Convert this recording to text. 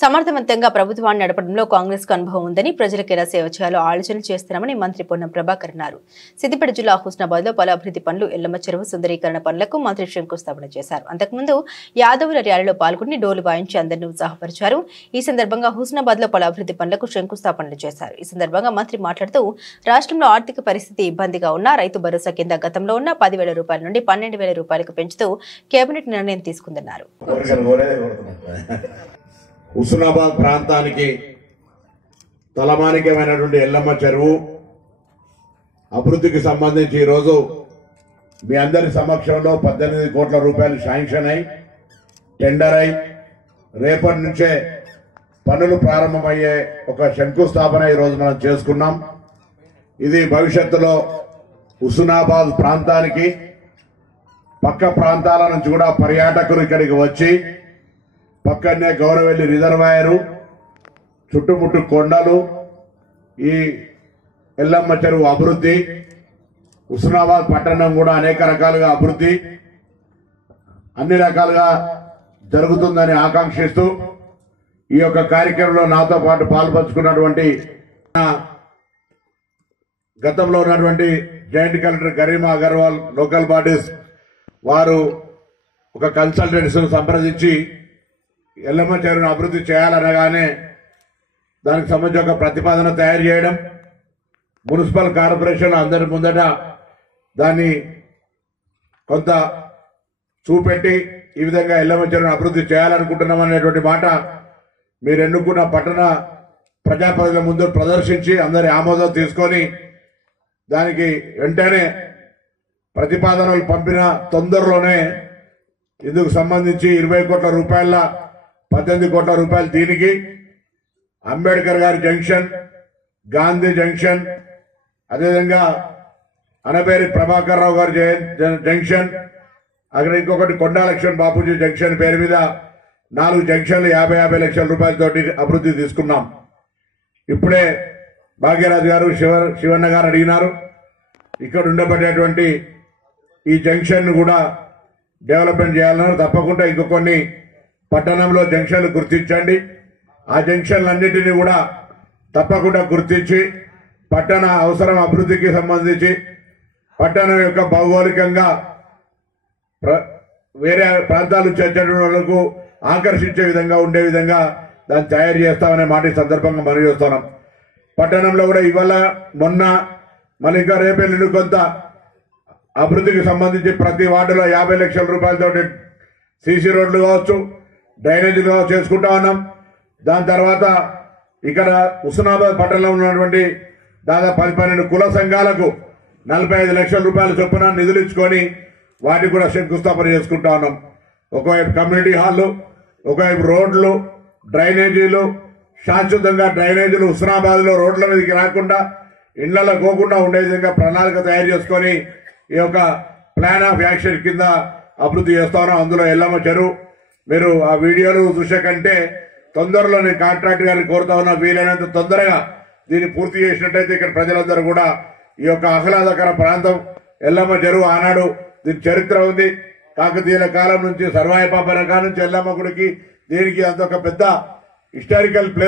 సమర్థవంతంగా ప్రభుత్వాన్ని నడపడంలో కాంగ్రెస్ కు అనుభవం ఉందని ప్రజలకు ఎలా సేవ చేయాలో ఆలోచన చేస్తున్నామని మంత్రి పొన్నం ప్రభాకర్ అన్నారు. సిద్దిపేట జిల్లా హుస్నాబాద్ లో పలు అభివృద్ధి పనులు, ఎల్లమ్మ చెరువు సుందరీకరణ పనులకు మంత్రి శంకుస్థాపన చేశారు. అంతకుముందు యాదవుల ర్యాలీలో పాల్గొని డోలు వాయించి అందరినీ ఉత్సాహపరిచారు. ఈ సందర్భంగా హుస్నాబాద్ లో పలు అభివృద్ధి పనులకు శంకుస్థాపనలు చేశారు. ఈ సందర్భంగా మంత్రి మాట్లాడుతూ రాష్ట్రంలో ఆర్థిక పరిస్థితి ఇబ్బందిగా ఉన్న రైతు భరోసా కింద గతంలో ఉన్న 10,000 రూపాయల నుండి 12,000 రూపాయలకు పెంచుతూ కేబినెట్ నిర్ణయం తీసుకుందన్నారు. హుస్నాబాద్ ప్రాంతానికి తలమానికమైనటువంటి ఎల్లమ్మ చెరువు అభివృద్ధికి సంబంధించి ఈరోజు మీ అందరి సమక్షంలో 18 కోట్ల రూపాయలు శాంక్షన్ అయి టెండర్ అయి రేపటి నుంచే పనులు ప్రారంభమయ్యే ఒక శంకుస్థాపన ఈరోజు మనం చేసుకున్నాం. ఇది భవిష్యత్తులో హుస్నాబాద్ ప్రాంతానికి పక్క ప్రాంతాల నుంచి కూడా పర్యాటకులు ఇక్కడికి వచ్చి పక్కనే గౌరవెల్లి రిజర్వాయరు, చుట్టుముట్టు కొండలు, ఈ ఎల్లమ్మ చెరువు అభివృద్ధి, హుస్నాబాద్ పట్టణం కూడా అనేక రకాలుగా అభివృద్ధి అన్ని రకాలుగా జరుగుతుందని ఆకాంక్షిస్తూ ఈ యొక్క కార్యక్రమంలో నాతో పాటు పాల్పంచుకున్నటువంటి గతంలో ఉన్నటువంటి joint collector Garima Agarwal, local bodies వారు ఒక కన్సల్టెంట్స్ సంప్రదించి ఎల్లమ్మ చెరువును అభివృద్ధి చేయాలనగానే దానికి సంబంధించి ఒక ప్రతిపాదన తయారు చేయడం, మున్సిపల్ కార్పొరేషన్ అందరి ముందట దాన్ని కొంత చూపెట్టి ఈ విధంగా ఎల్లమ్మ చెరువును అభివృద్ధి చేయాలనుకుంటున్నాం అనేటువంటి మాట మీరు ఎన్నుకున్న పట్టణ ప్రజాప్రతినిధుల ముందు ప్రదర్శించి అందరి ఆమోదం తీసుకొని దానికి వెంటనే ప్రతిపాదనలు పంపిన తొందరలోనే ఇందుకు సంబంధించి 20 కోట్ల రూపాయల 18 కోట్ల రూపాయలు దీనికి అంబేద్కర్ గారి జంక్షన్, గాంధీ జంక్షన్, అదేవిధంగా అనబేరి ప్రభాకర్ రావు గారి జంక్షన్, అక్కడ ఇంకొకటి కొండా లక్ష్మణ్ బాపూజీ జంక్షన్ పేరు మీద 4 జంక్షన్లు 50 లక్షల రూపాయలతోటి అభివృద్ధి తీసుకున్నాం. ఇప్పుడే భాగ్యరాజు గారు, శివన్న గారు అడిగినారు. ఇక్కడ ఉండబడేటువంటి ఈ జంక్షన్ కూడా డెవలప్మెంట్ చేయాలన్నారు. తప్పకుండా ఇంకో కొన్ని పట్టణంలో జంక్షన్లు గుర్తించండి. ఆ జంక్షన్లన్నింటినీ కూడా తప్పకుండా గుర్తించి పట్టణ అవసరం అభివృద్ధికి సంబంధించి పట్టణం యొక్క భౌగోళికంగా వేరే ప్రాంతాల నుంచి వచ్చేటువంటి వాళ్లకు ఆకర్షించే విధంగా ఉండే విధంగా దాన్ని తయారు చేస్తామనే మాట ఈ సందర్భంగా మనం చేస్తున్నాం. పట్టణంలో కూడా ఇవాళ మొన్న మళ్ళీ ఇంకా రేపెల్లుండి కొంత అభివృద్ధికి సంబంధించి ప్రతి వార్డులో 50 లక్షల రూపాయలతో సీసీ రోడ్లు కావచ్చు, డ్రైనేజీలు కావచ్చు చేసుకుంటా ఉన్నాం. దాని తర్వాత ఇక్కడ హుస్నాబాద్ పట్టణంలో ఉన్నటువంటి దాదాపు 10-12 కుల సంఘాలకు 45 లక్షల రూపాయల చొప్పున నిధులు ఇచ్చుకొని వాటికి కూడా శంకుస్థాపన చేసుకుంటా ఉన్నాం. ఒకవైపు కమ్యూనిటీ హాళ్లు, ఒకవైపు రోడ్లు, డ్రైనేజీలు, శాశ్వతంగా డ్రైనేజీలు హుస్నాబాద్ లో రోడ్ల మీదకి రాకుండా ఇళ్లలో పోకుండా ఉండే విధంగా ప్రణాళిక తయారు చేసుకొని ఈ యొక్క ప్లాన్ ఆఫ్ యాక్షన్ కింద అభివృద్ధి చేస్తా ఉన్నాం. అందులో ఎల్లమ్మ చెరువు మీరు ఆ వీడియోలు చూసే కంటే తొందరలో నేను కాంట్రాక్ట్ గారిని కోరుతా ఉన్నా, వీలైనంత తొందరగా దీన్ని పూర్తి చేసినట్టయితే ఇక్కడ ప్రజలందరూ కూడా ఈ యొక్క ఆహ్లాదకర ప్రాంతం ఎల్లమ్మ చెరువు ఆనాడు దీని చరిత్ర ఉంది. కాకతీయుల కాలం నుంచి సర్వాయి పాపన కాలం నుంచి ఎల్లమ్మ గుడికి దీనికి అంత ఒక పెద్ద హిస్టారికల్ ప్లేస్